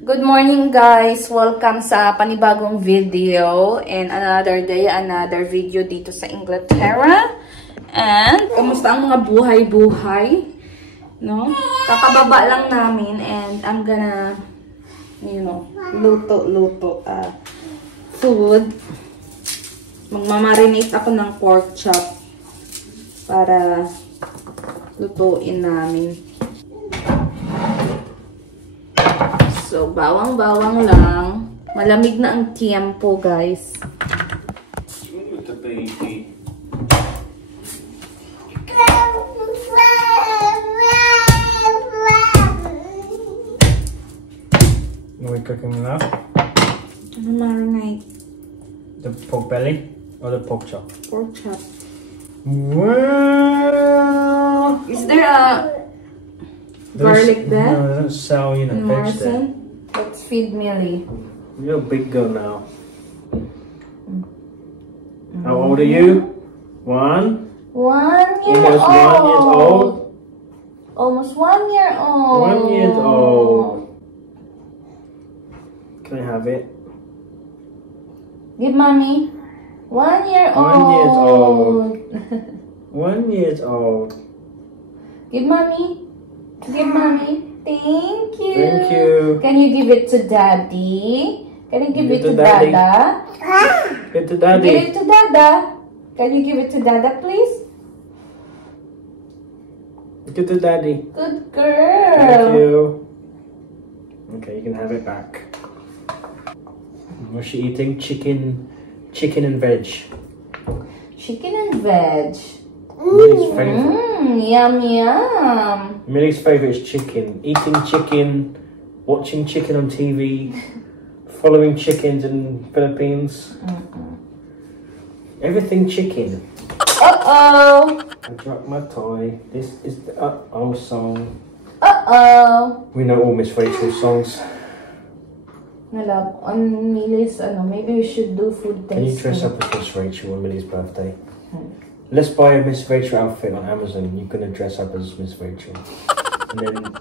Good morning guys! Welcome sa panibagong video and another day, another video dito sa Inglaterra. And kamusta ang mga buhay-buhay? No? Kakababa lang namin and I'm gonna, luto food. Magmamarinate ako ng pork chop para lutuin namin. So, bawang-bawang lang. Malamig na ang tiempo, guys. With the baby. Are we cooking now? Ano marinate? The pork belly or the pork chop? Pork chop. Well, Is there a garlic there? No, they don't sell, veg there. Let's feed Millie. You're a big girl now. How old are you? 1 1 year Almost old. 1 year old. Almost 1 year old. 1 year old. Can I have it? Give mommy. 1 year 1 old. year old. 1 year old. Give mommy. Give mommy. Thank you. Thank you. Can you give it to daddy? Can you give it to Daddy. dada? Get to Give daddy. it to dada. Can you give it to dada, please? Get to daddy. Good Thank girl. you. Okay, you can have it back. What's she eating? Chicken and veg. Chicken and veg. Millie's favourite. Yum yum. Millie's favourite is chicken. Eating chicken, watching chicken on TV, following chickens in Philippines. Everything chicken. Uh-oh. I dropped my toy. This is the uh-oh song. Uh-oh. We know all Miss Rachel's songs. Nalab, on Millie's, maybe we should do food tasting. Can you dress up as Miss Rachel on Millie's birthday? Let's buy a Miss Rachel outfit on Amazon. You're gonna dress up as Miss Rachel,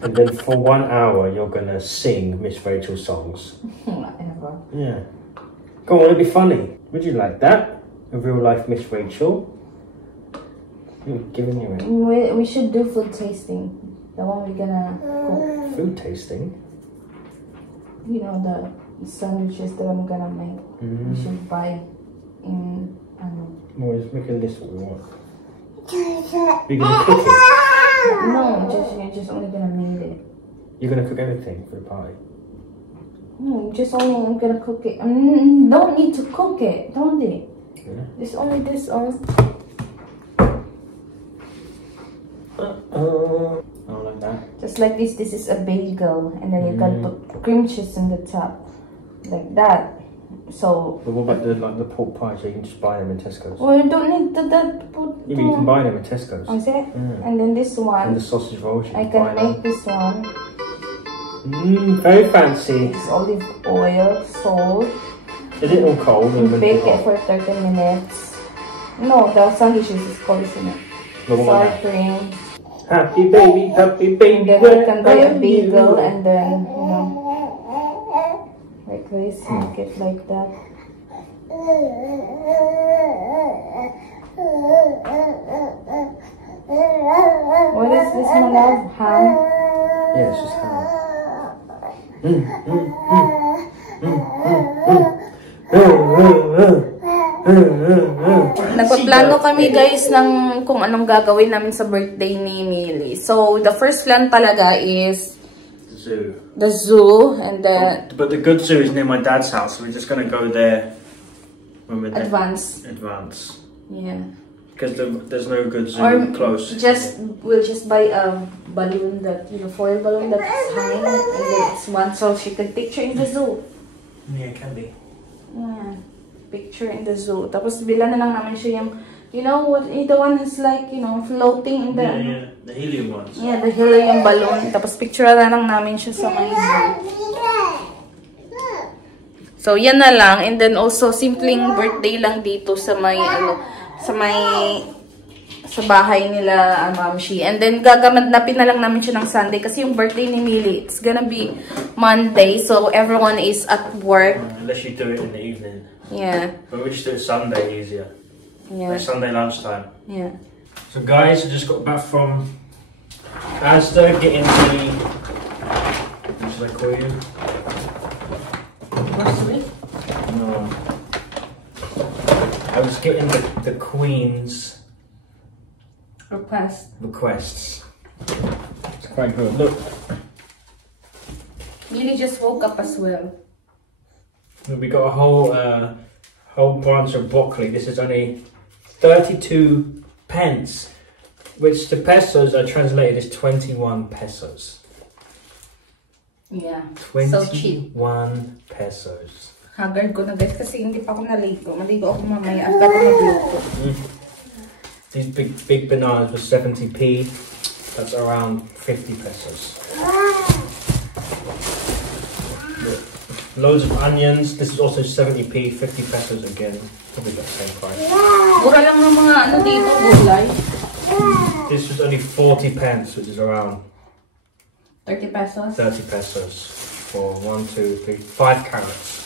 and then for 1 hour you're gonna sing Miss Rachel songs. Whatever. Yeah. Go on, it'd be funny. Would you like that? A real life Miss Rachel? Giving you it. We should do food tasting. The one we're gonna cook. Food tasting. You know, the sandwiches that I'm gonna make. We should buy in. Well, just make a list what we want. You're gonna cook it. No, you're just only gonna make it. You're gonna cook everything for the party. No, just only I'm gonna cook it. Don't need to cook it, don't they? Yeah. It's only this on. I don't like that. Just like this. This is a bagel, and then you can put cream cheese on the top, like that. So. But what about the pork pies? You can just buy them in Tesco's. Well, you don't need that. Yeah, but you can buy them in Tesco's. Is it? Yeah. And then this one. And the sausage rolls. You I can buy can make this one. Very fancy. It's olive oil, salt. Is it all cold? You bake it for 30 minutes. No, the sandwiches is cold, isn't it? Sour cream. Happy baby, happy baby. And then you can buy a bagel and then, like this, make it like that. What is this, my love? Ham? Yeah, it's just ham. Nagpaplano kami guys ng kung anong gagawin namin sa birthday ni Millie. So, the first plan talaga is Zoo. the zoo and then But the good zoo is near my dad's house, so we're just gonna go there when we're there. advance. Yeah. Because there's no good zoo Or close. we'll just buy a balloon that, foil balloon that's hanging and then it's one so she can picture in the zoo. Yeah, it can be. Yeah. Picture in the zoo. Tapos bila na lang namin siya yung, the one is like, floating in the... Yeah, the helium ones. Yeah, the helium balloon. Tapos picture na lang namin siya sa may zoo. So, yan na lang. And then also, simpleng birthday lang dito sa may, sa bahay nila, Mamshi. And then, gagamanapin na lang namin siya ng Sunday kasi yung birthday ni Millie, it's gonna be Monday. So, everyone is at work. Unless you do it in the evening. Yeah. But we just do it Sunday easier. Yeah. Like Sunday lunchtime. Yeah. So, guys, I just got back from Asda getting the... What should I call you? Grocery? No. I was getting the Queen's requests. It's quite good. Look. Millie just woke up as well. We got a whole branch of broccoli. This is only 32 pence, which to pesos are translated as 21 pesos. Yeah. 21 So cheap. pesos. Haggard ko na guys kasi hindi pa ako naligo. Maligo ako mamaya after ako magluto. These big bananas were 70p. That's around 50 pesos. Loads of onions. This is also 70p, 50 pesos again. Probably the same price. Mura lang ng mga ano dito, gulay. This was only 40 pence, which is around 30 pesos. 30 pesos for 1, 2, 3, 5 carrots.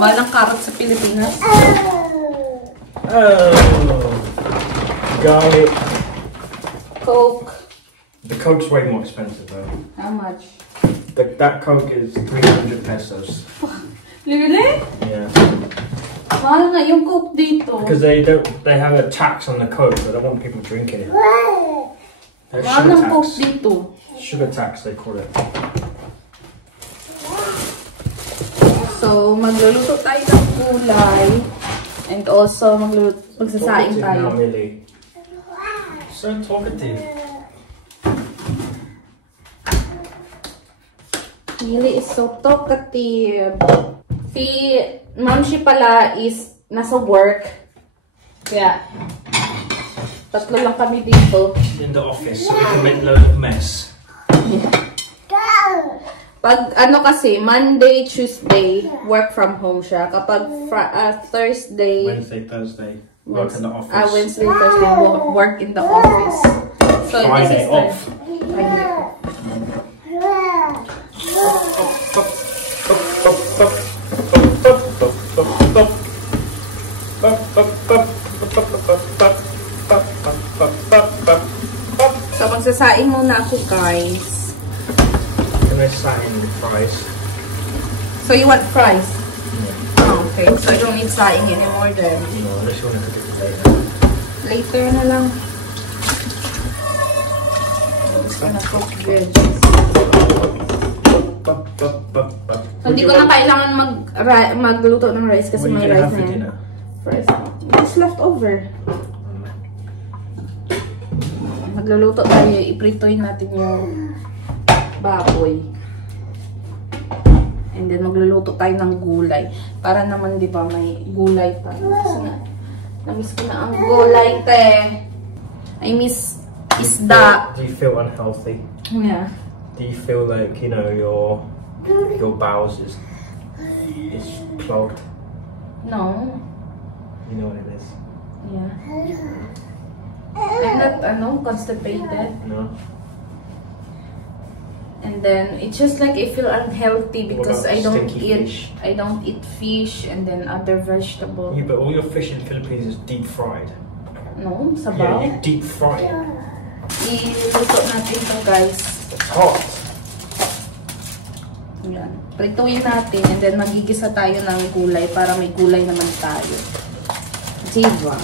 Walang carrot sa Pilipinas. Oh, garlic. Coke. The Coke's way more expensive though. How much? That Coke is 300 pesos. Really? Yeah. Mahal nga yung Coke dito. Because they have a tax on the Coke, so they don't want people drinking it. Mahal ng Coke dito. Sugar tax, they call it. So, magluluto tayo ng gulay. And also, magsasaing tayo. Now, Millie. So talkative. Millie is so talkative. Si Mamshi pala is nasa work. Kaya, tatlo lang kami dito. In the office, so we can make loads of mess. Pag ano kasi, Monday, Tuesday, work from home siya. Kapag Thursday, Wednesday, Thursday, work in the office. Wednesday, Thursday, work in the office. So Friday off. Friday off. So magsasaing muna ako, guys. Can I satin the fries? So you want fries? Yeah. Oh, okay. So I don't need saing anymore then. No, unless you want to cook it later. Later na lang. I'm just gonna cook veggies. So hindi ko na kailangan magluto ng rice kasi may rice na yan. Fries. It's left over. Magluluto tayo, ipritoyin natin yung baboy. And then magluluto tayo ng gulay. Para naman, di ba, may gulay pa. Kasi nga, namiss ko na ang gulay, te. I miss isda. Do you feel unhealthy? Yeah. Do you feel like, you know, your bowels is clogged? No. You know what it is? Yeah. I'm not, constipated. No? And then it's just like I feel unhealthy because I don't eat fish and then other vegetables. Yeah, but all your fish in the Philippines is deep fried. No, sabaw. Yeah, you deep fry it. Iluto natin ito, guys. It's hot. Yan. Prituin natin and then magigisa tayo ng gulay para may gulay naman tayo. Diba?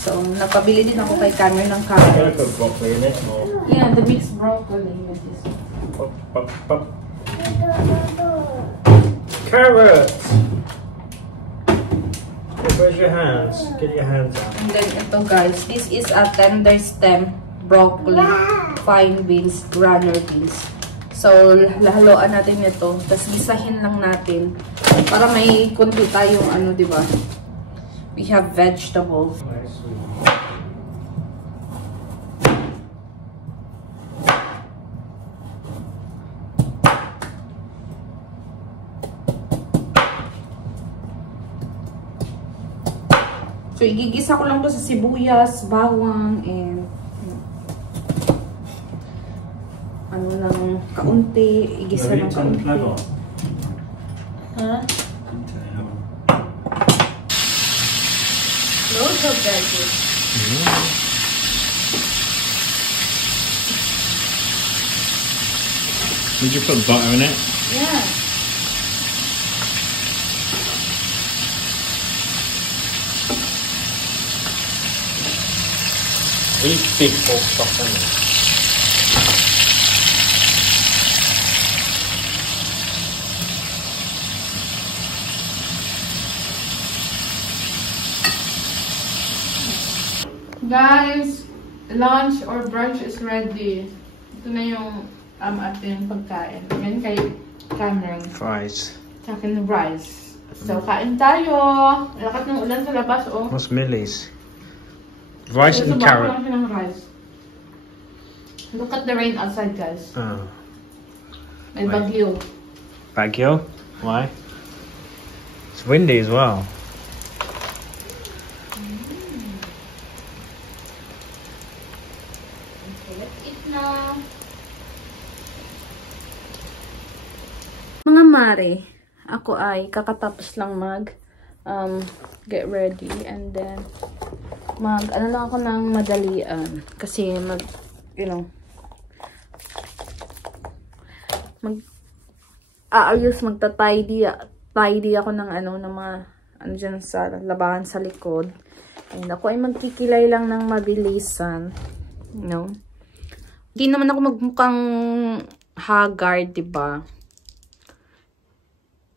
So, napabili din ako kay Cameron ng Can I carrots. put broccoli in it? Or... Yeah, the mixed broccoli with this. Carrots! Where's your hands? Get your hands out. And then ito, guys, this is a tender stem broccoli, fine beans, runner beans. So, lahaloan natin ito. Tapos gisahin lang natin para may kunti tayong ano, di ba? We have vegetables. So, igigisa ko lang to sa sibuyas, bawang, and ano lang, kaunti. Igisa lang kaunti. Ha? Loads of veggies. Did you put butter in it? Yeah. These big pork stuff in it. Guys, lunch or brunch is ready. Ito na yung ating pagkain. Yan kay Cameron. Fries. Sa akin rice. So, kain tayo. Lakat ng ulan sa labas, oh. What's Millie's? Rice and Susubukan carrot. lang siya ng rice. Look at the rain outside, guys. Oh. May Wait. bagyo. Baguio? Why? It's windy as well. Let's eat na. Mga mare, ako ay kakatapos lang get ready and then ano lang ako ng madalian kasi tidy ako ng ng mga dyan sa labahan sa likod. And ako ay magkikilay lang ng mabilisan. Hindi naman ako magmukhang haggard, diba?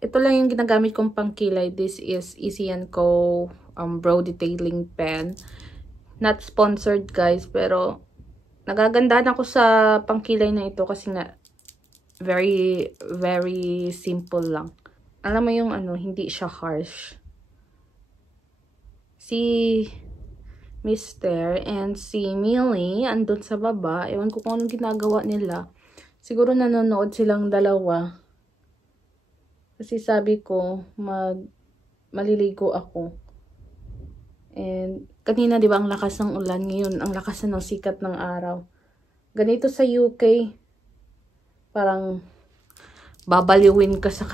Ito lang yung ginagamit kong pangkilay. This is Easy & Co. Brow Detailing Pen. Not sponsored, guys, pero nagagandahan ako sa pangkilay na ito kasi nga very, very simple lang. Alam mo yung hindi siya harsh. Si Mr. and si Millie andun sa baba. Ewan ko kung anong ginagawa nila. Siguro nanonood silang dalawa. Kasi sabi ko, maliligo ako. And kanina, di ba, ang lakas ng ulan. Ngayon, ang lakas na ng sikat ng araw. Ganito sa UK, parang babaliwin ka sa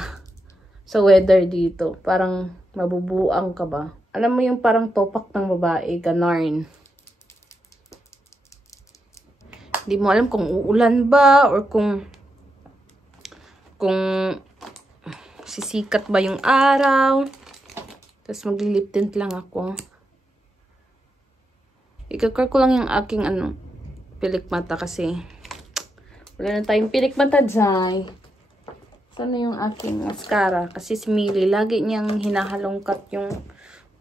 weather dito. Parang mabubuang ka ba? Alam mo yung parang topak ng babae, ganarn. Hindi mo alam kung uulan ba or kung sisikat ba yung araw. Tapos maglilip tint lang ako. Ikakar ko lang yung aking pilik mata kasi wala na tayong pilik mata, Jai. Sana yung aking mascara? Kasi si Millie, lagi niyang hinahalongkat yung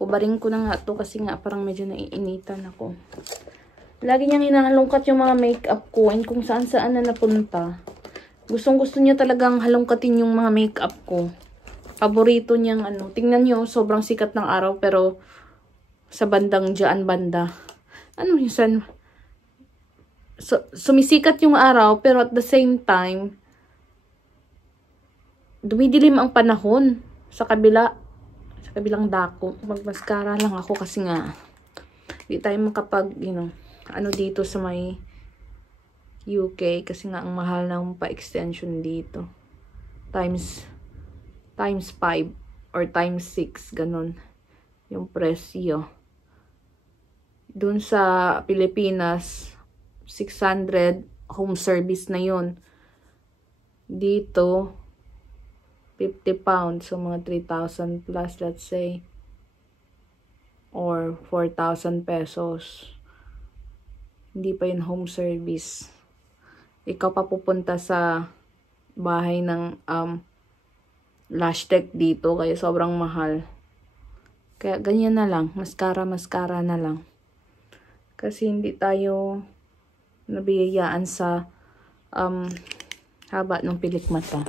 ubaring ko na nga to kasi nga parang medyo naiinitan ako. Lagi niyang hinahalongkat yung mga makeup ko and kung saan na napunta. Gustong-gusto niya talagang halongkatin yung mga makeup ko. Paborito niyang tingnan niyo, sobrang sikat ng araw pero sa bandang dyan banda. Minsan sumisikat yung araw pero at the same time dumidilim ang panahon sa kabilang dako. Mag-mascara lang ako kasi nga hindi tayo makapag dito sa may UK kasi nga ang mahal ng pa-extension dito. Times 5 or times 6 ganun yung presyo. Doon sa Pilipinas 600 home service na yun. Dito 50 pounds, so mga 3,000 plus, let's say, or 4,000 pesos. Hindi pa yun home service. Ikaw pa pupunta sa bahay ng lash tech dito, kaya sobrang mahal. Kaya ganyan na lang, mascara na lang. Kasi hindi tayo nabiyayaan sa haba ng pilik mata.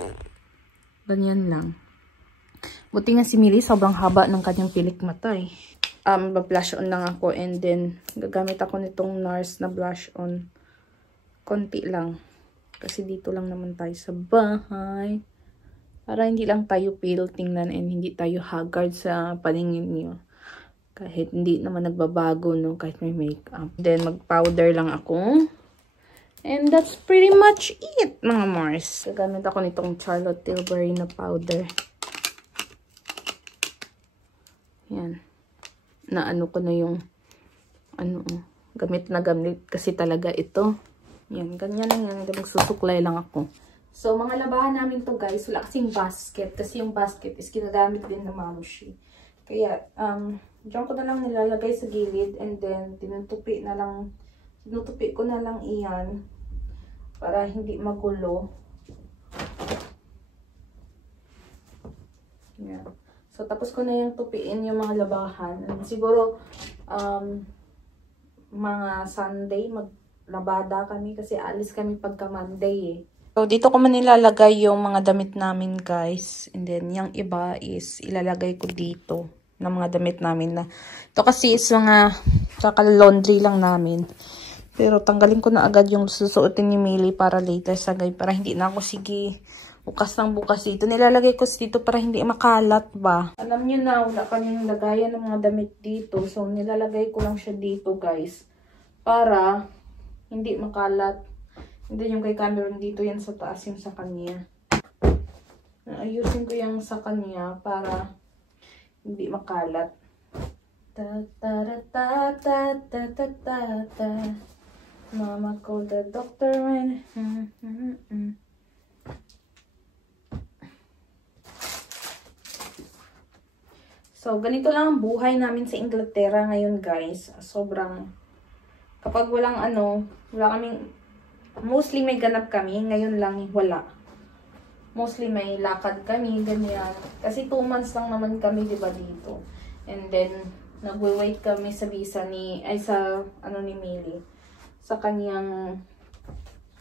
Ganyan lang. Buti nga si Millie, sobrang haba ng kanyang pilik mata eh. Blush on lang ako and then gagamit ako nitong NARS na blush on. Konti lang. Kasi dito lang naman tayo sa bahay. Para hindi lang tayo pale tingnan and hindi tayo haggard sa paningin niyo. Kahit hindi naman nagbabago, no? Kahit may makeup. Then, mag-powder lang ako. And that's pretty much it, mga Mars. Gagamit ako nitong Charlotte Tilbury na powder. Yan. Naano ko na yung, gamit na gamit kasi talaga ito. Yan, ganyan lang yan. Magsusuklay lang ako. So, mga labahan namin to guys. Wala kasing basket. Kasi yung basket is ginagamit din na mamushi. Kaya, diyan ko na lang nilalagay sa gilid. And then, tinutupi ko na lang iyan. Para hindi magulo. Yan. So, tapos ko na yung tupiin yung mga labahan. And siguro, mga Sunday, maglabada kami. Kasi alis kami pagka Monday eh. So, dito ko man nilalagay yung mga damit namin, guys. And then, yung iba is ilalagay ko dito ng mga damit namin na. Ito kasi is mga laundry lang namin. Pero, tanggalin ko na agad yung susuotin ni Millie para later sa guide. Para hindi na ako bukas ng bukas dito. Nilalagay ko dito para hindi makalat ba. Alam nyo na, wala kaming lagayan ng mga damit dito. So, nilalagay ko lang siya dito, guys. Para hindi makalat. And then yung kay Cameron dito, yan sa taas yung sa kanya. Ayusin ko yung sa kanya para hindi makalat. Mama called the doctor when... So, ganito lang ang buhay namin sa Inglaterra ngayon, guys. Sobrang... Kapag wala kaming... Mostly may ganap kami. Ngayon lang wala. Mostly may lakad kami. Ganyan. Kasi 2 months lang naman kami, diba, dito. And then, nagwe-wait kami sa visa ni Millie. Sa kanyang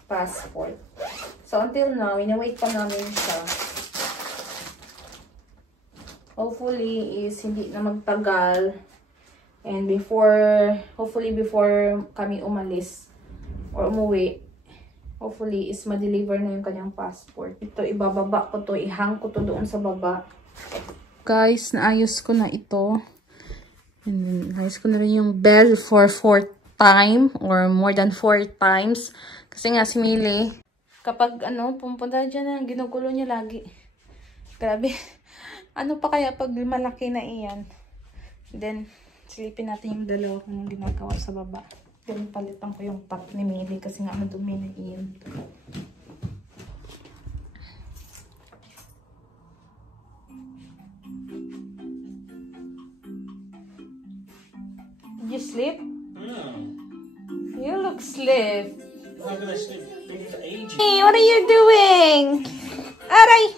passport. So, until now, ina-wait pa namin siya. Hopefully, is hindi na magtagal. And hopefully before kami umalis or umuwi, hopefully is ma-deliver na yung kanyang passport. Ito, ibababa ko to. Ihang ko to doon sa baba. Guys, naayos ko na ito. And then, naayos ko na rin yung bell for 4th time or more than 4 times. Kasi nga si Millie, kapag pumunta dyan, ginugulo niya lagi. Grabe. Ano pa kaya pag malaki na iyan? Then, silipin natin yung dalawa kung ginagawa sa baba. Palitan ko yung top ni Millie kasi nga madumi na iyan. Did you sleep? No. You look sleep. I'm gonna sleep for ages. Hey, what are you doing? Aray!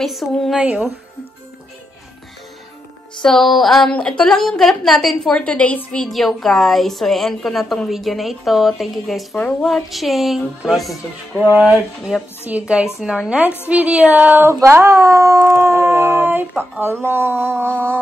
May sungay, oh. So, ito lang yung ganap natin for today's video, guys. So, i-end ko na tong video na ito. Thank you guys for watching. Like and subscribe. We hope to see you guys in our next video. Bye! Paalam!